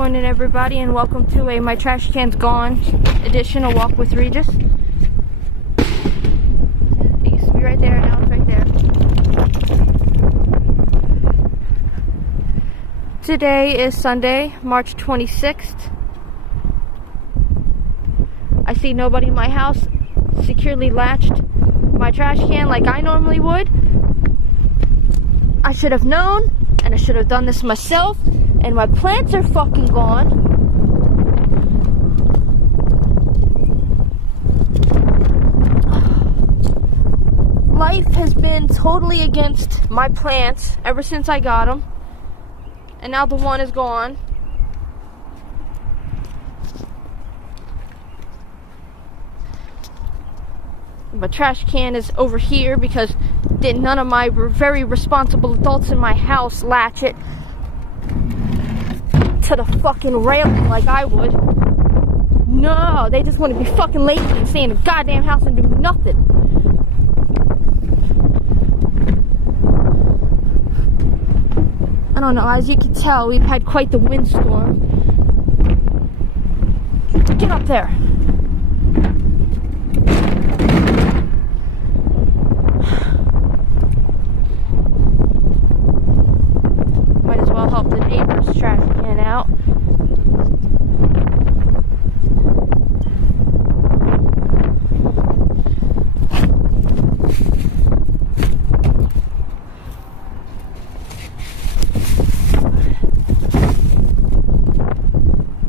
Morning everybody, and welcome to a My Trash Can's Gone edition, a walk with Regis. It used to be right there, now it's right there. Today is Sunday, March 26th. I see nobody in my house. Securely latched my trash can like I normally would. I should have known, and I should have done this myself. And my plants are fucking gone. Life has been totally against my plants ever since I got them. And now the one is gone. My trash can is over here because none of my very responsible adults in my house latch it to the fucking railing like I would. No, they just want to be fucking lazy and stay in the goddamn house and do nothing. I don't know, as you can tell, we've had quite the windstorm. Get up there. Might as well help the neighbor's trash can out.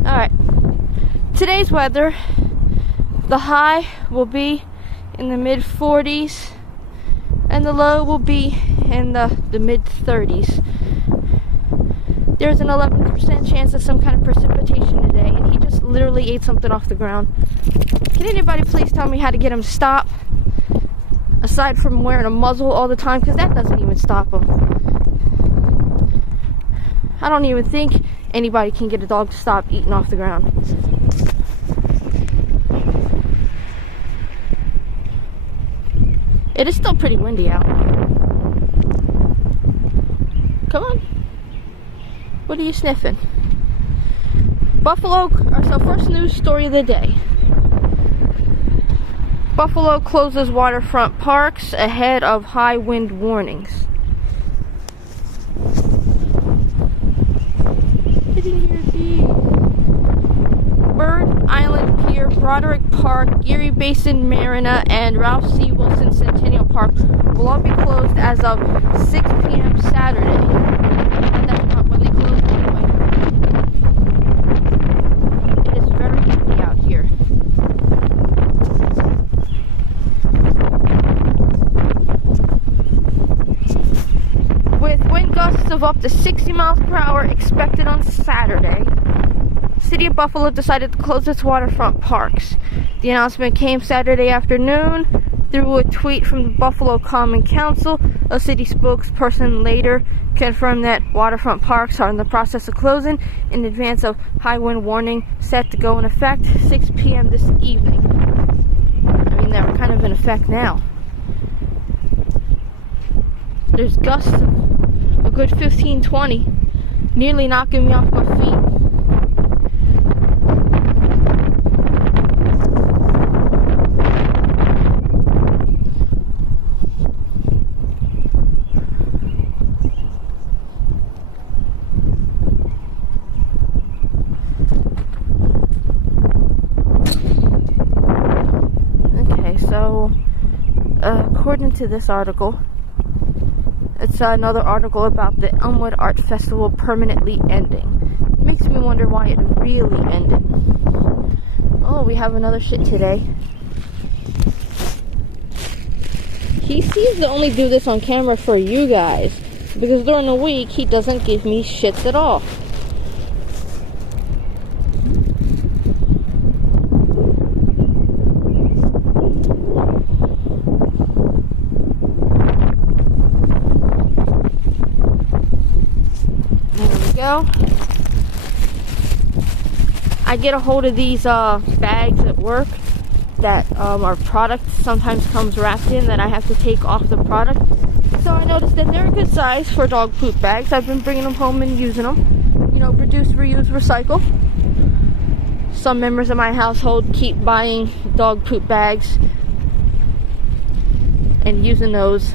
Alright. Today's weather, the high will be in the mid 40s and the low will be in the mid 30s. There's an 11% chance of some kind of precipitation today, and he just literally ate something off the ground. Can anybody please tell me how to get him to stop? Aside from wearing a muzzle all the time, because that doesn't even stop him. I don't even think anybody can get a dog to stop eating off the ground. It is still pretty windy out. Come on. What are you sniffing? Buffalo, so first news story of the day. Buffalo closes waterfront parks ahead of high wind warnings. I didn't hear a bee. Bird Island Pier, Broderick Park, Erie Basin Marina, and Ralph C. Wilson Centennial Park will all be closed as of 6 p.m. Saturday. That's not when they close anyway. It is very windy out here. With wind gusts of up to 60 miles per hour expected on Saturday, the City of Buffalo decided to close its waterfront parks. The announcement came Saturday afternoon through a tweet from the Buffalo Common Council. A city spokesperson later confirmed that waterfront parks are in the process of closing in advance of high wind warning set to go in effect 6 p.m. this evening. I mean, they're kind of in effect now. There's gusts of a good 15-20, nearly knocking me off my feet. So, according to this article, it's another article about the Elmwood Art Festival permanently ending. It makes me wonder why it really ended. Oh, we have another shit today. He seems to only do this on camera for you guys, because during the week he doesn't give me shits at all. Go. I get a hold of these bags at work that our product sometimes comes wrapped in that I have to take off the product. So I noticed that they're a good size for dog poop bags. I've been bringing them home and using them. You produce, reuse, recycle. Some members of my household keep buying dog poop bags and using those.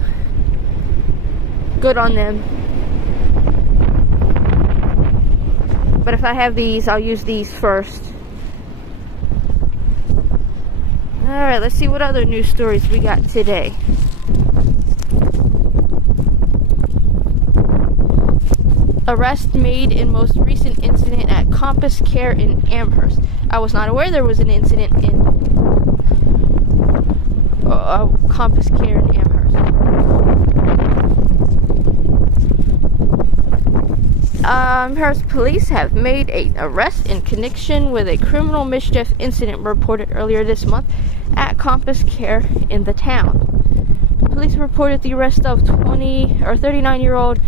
Good on them. But if I have these, I'll use these first. Alright, let's see what other news stories we got today. Arrest made in most recent incident at Compass Care in Amherst. I was not aware there was an incident in Compass Care in Amherst. Amherst police have made an arrest in connection with a criminal mischief incident reported earlier this month at Compass Care in the town. Police reported the arrest of 39-year-old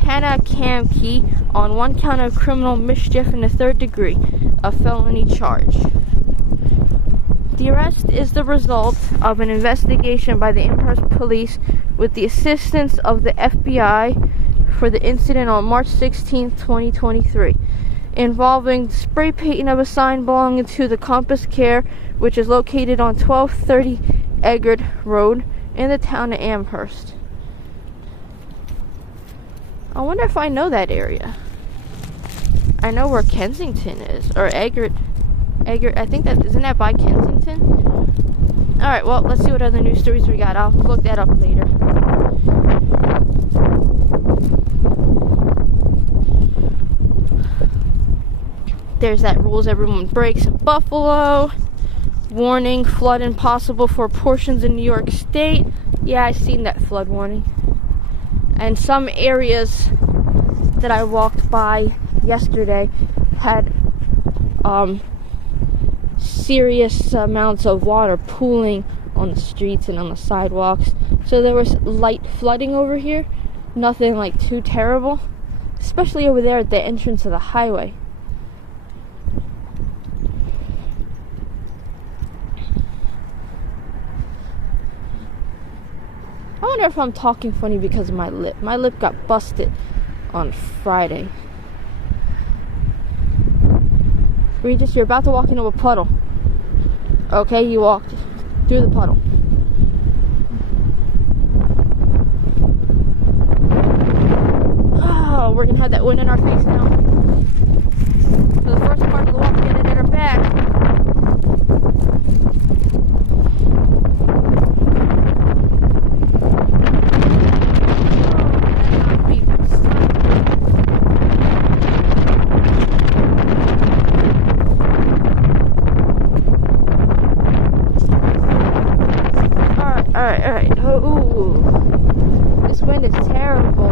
Hannah Kamke on one count of criminal mischief in the third degree, a felony charge. The arrest is the result of an investigation by the Amherst police with the assistance of the FBI for the incident on March 16, 2023, involving spray painting of a sign belonging to the Compass Care, which is located on 1230 Eggert Road in the town of Amherst. I wonder if I know that area. I know where Kensington is, or Eggert, I think isn't that by Kensington? Alright, well, let's see what other news stories we got. I'll look that up later. There's that rules everyone breaks in Buffalo. Warning, flood impossible for portions in New York State. Yeah, I've seen that flood warning. And some areas that I walked by yesterday had serious amounts of water pooling on the streets and on the sidewalks. So there was light flooding over here. Nothing like too terrible. Especially over there at the entrance of the highway. I wonder if I'm talking funny because of my lip. My lip got busted on Friday. Regis, you're about to walk into a puddle. Okay, you walked through the puddle. Oh, we're gonna have that wind in our face now. For the first part of the walk, we're gonna get our back. Alright. Ooh. This wind is terrible.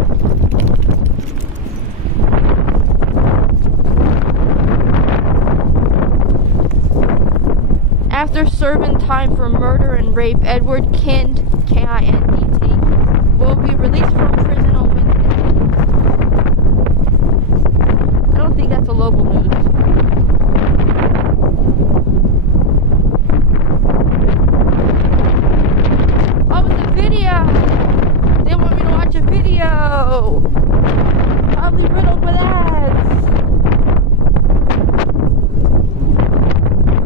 After serving time for murder and rape, Edward Kind, K-I-N-D-T, will be released from prison on Wednesday. I don't think that's a local news. They want me to watch a video. Probably riddled with ads.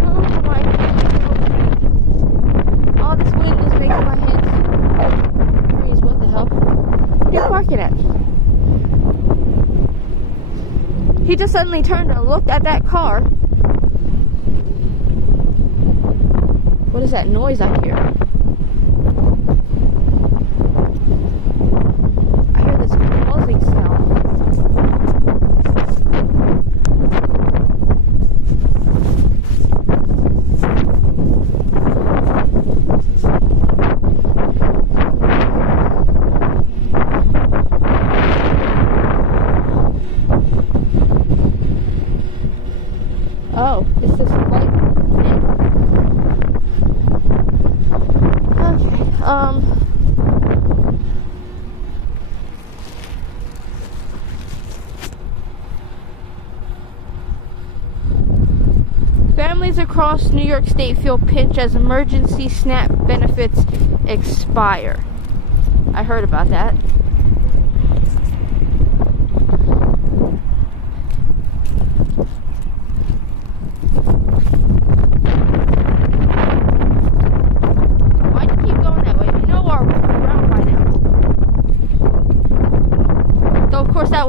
Oh my God. All this wind is making my hands freeze. What the hell? What are you barking at? He just suddenly turned and looked at that car. What is that noise I hear? Oh, this is quite big. Okay, families across New York State feel pinch as emergency SNAP benefits expire. I heard about that.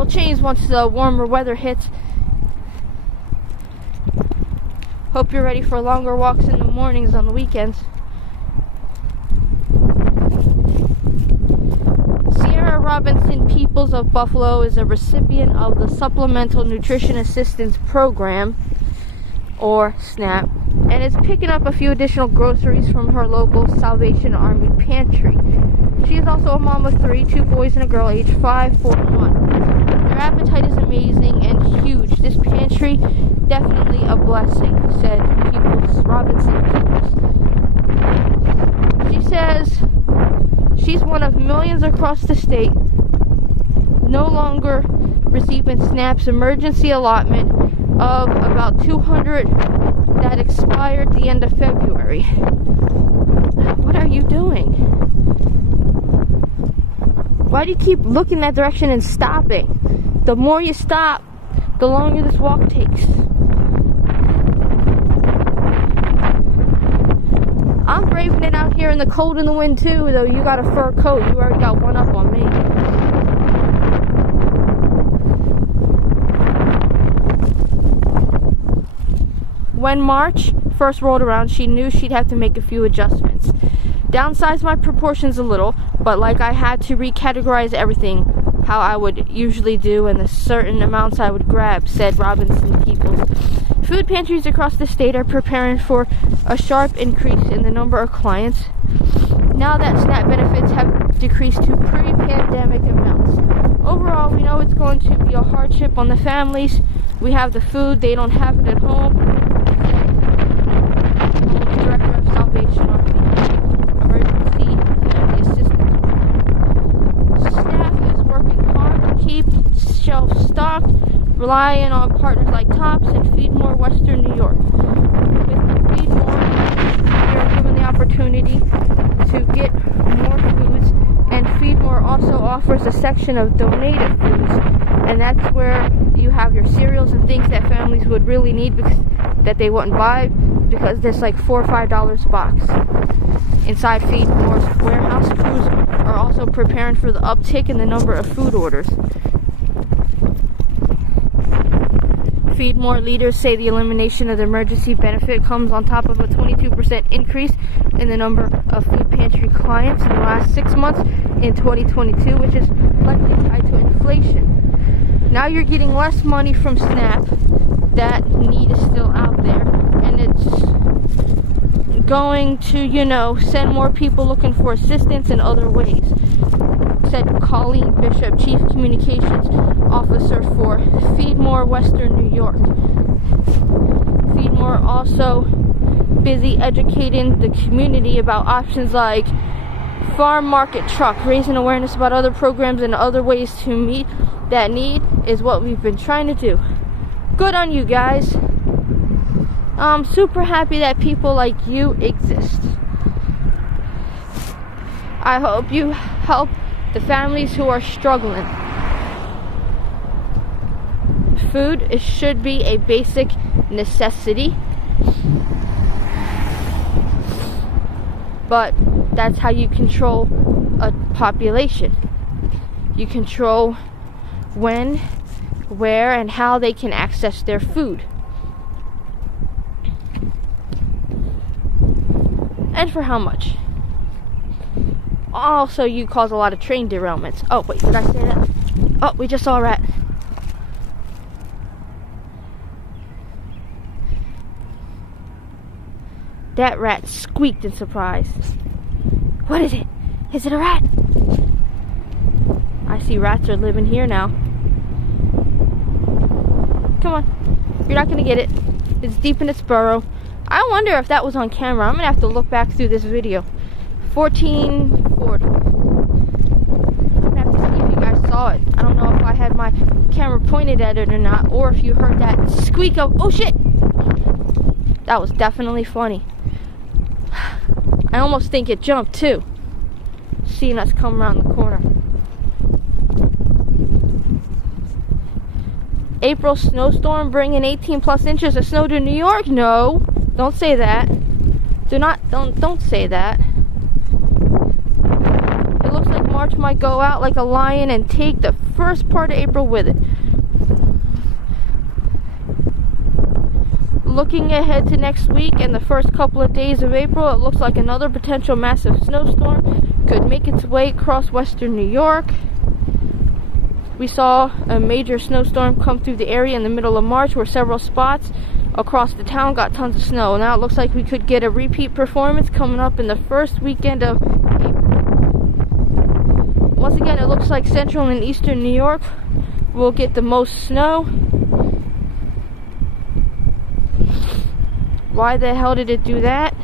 change once the warmer weather hits. Hope you're ready for longer walks in the mornings on the weekends. Sierra Robinson Peoples of Buffalo is a recipient of the Supplemental Nutrition Assistance Program, or SNAP, and is picking up a few additional groceries from her local Salvation Army pantry. She is also a mom of 3, 2 boys and a girl aged 5, 4, and 1. Their appetite is amazing and huge. This pantry, definitely a blessing, said Robinson Peoples. She says she's one of millions across the state no longer receiving SNAP's emergency allotment of about 200 that expired the end of February. What are you doing? Why do you keep looking that direction and stopping? The more you stop, the longer this walk takes. I'm braving it out here in the cold and the wind too, though you got a fur coat. You already got one up on me. When March first rolled around, she knew she'd have to make a few adjustments. Downsize my proportions a little, but like I had to recategorize everything how I would usually do and the certain amounts I would grab, said Robinson Peoples. Food pantries across the state are preparing for a sharp increase in the number of clients now that SNAP benefits have decreased to pre-pandemic amounts. Overall, we know it's going to be a hardship on the families. We have the food, they don't have it at home. Director of Salvation Army Emergency Family Assistance. Staff is working hard to keep shelves stocked, relying on partners like Tops and Feed More Western New York. With Feed More, we are given the opportunity to get more foods, and Feed More also offers a section of donated foods, and that's where you have your cereals and things that families would really need because that they wouldn't buy because there's like $4 or $5 a box. Inside Feed More's warehouse, crews are also preparing for the uptick in the number of food orders. Feed More leaders say the elimination of the emergency benefit comes on top of a 22% increase in the number of food pantry clients in the last 6 months in 2022, which is likely tied to inflation. Now you're getting less money from SNAP. That need is still out there, and it's going to, send more people looking for assistance in other ways, said Colleen Bishop, Chief Communications Officer for Feed More Western New York. Feed More also busy educating the community about options like farm market truck, raising awareness about other programs and other ways to meet that need is what we've been trying to do. Good on you guys. I'm super happy that people like you exist. I hope you help the families who are struggling. Food should be a basic necessity, but that's how you control a population. You control when, where, and how they can access their food. And for how much. Also, you cause a lot of train derailments. Oh, wait, did I say that? Oh, we just saw a rat. That rat squeaked in surprise. What is it? Is it a rat? I see rats are living here now. Come on. You're not going to get it. It's deep in its burrow. I wonder if that was on camera. I'm going to have to look back through this video. 1440. I'm going to have to see if you guys saw it. I don't know if I had my camera pointed at it or not, or if you heard that squeak of, oh shit! That was definitely funny. I almost think it jumped too, seeing us come around the corner. April snowstorm bringing 18 plus inches of snow to New York? No, don't say that. Don't say that. It looks like March March might go out like a lion and take the first part of April with it. Looking ahead to next week and the first couple of days of April, it looks like another potential massive snowstorm could make its way across western New York. We saw a major snowstorm come through the area in the middle of March where several spots across the town got tons of snow. Now it looks like we could get a repeat performance coming up in the first weekend of April. Once again, it looks like central and eastern New York will get the most snow. Why the hell did it do that?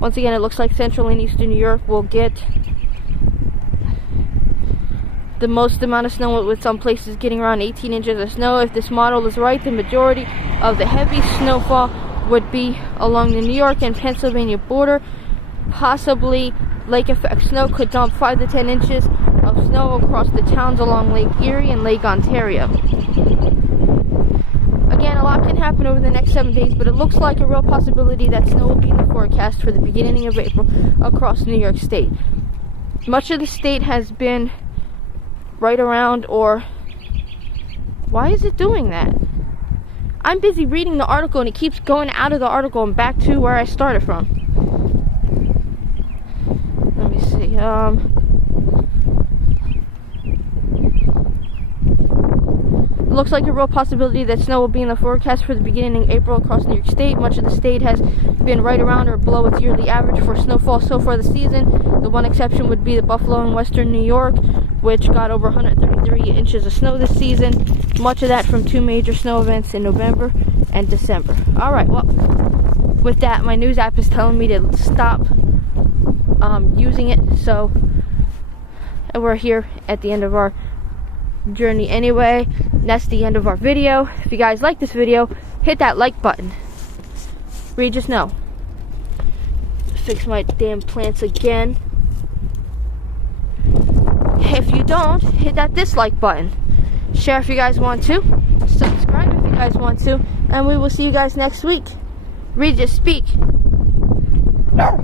Once again, it looks like central and eastern New York will get the most amount of snow, with some places getting around 18 inches of snow. If this model is right, the majority of the heavy snowfall would be along the New York and Pennsylvania border. Possibly lake effect snow could dump 5 to 10 inches of snow across the towns along Lake Erie and Lake Ontario. Again, a lot can happen over the next 7 days, but it looks like a real possibility that snow will be in the forecast for the beginning of April across New York State. Much of the state has been right around, or why is it doing that? I'm busy reading the article and it keeps going out of the article and back to where I started from. Let me see. It looks like a real possibility that snow will be in the forecast for the beginning of April across New York State. Much of the state has been right around or below its yearly average for snowfall so far this season. The one exception would be the Buffalo and western New York, which got over 133 inches of snow this season. Much of that from 2 major snow events in November and December. Alright, well, with that, my news app is telling me to stop using it, so we're here at the end of our journey anyway. That's the end of our video. If you guys like this video, hit that like button. Regis, no. Fix my damn plants again. If you don't, hit that dislike button. Share if you guys want to. Subscribe if you guys want to. And we will see you guys next week. Regis, speak. No.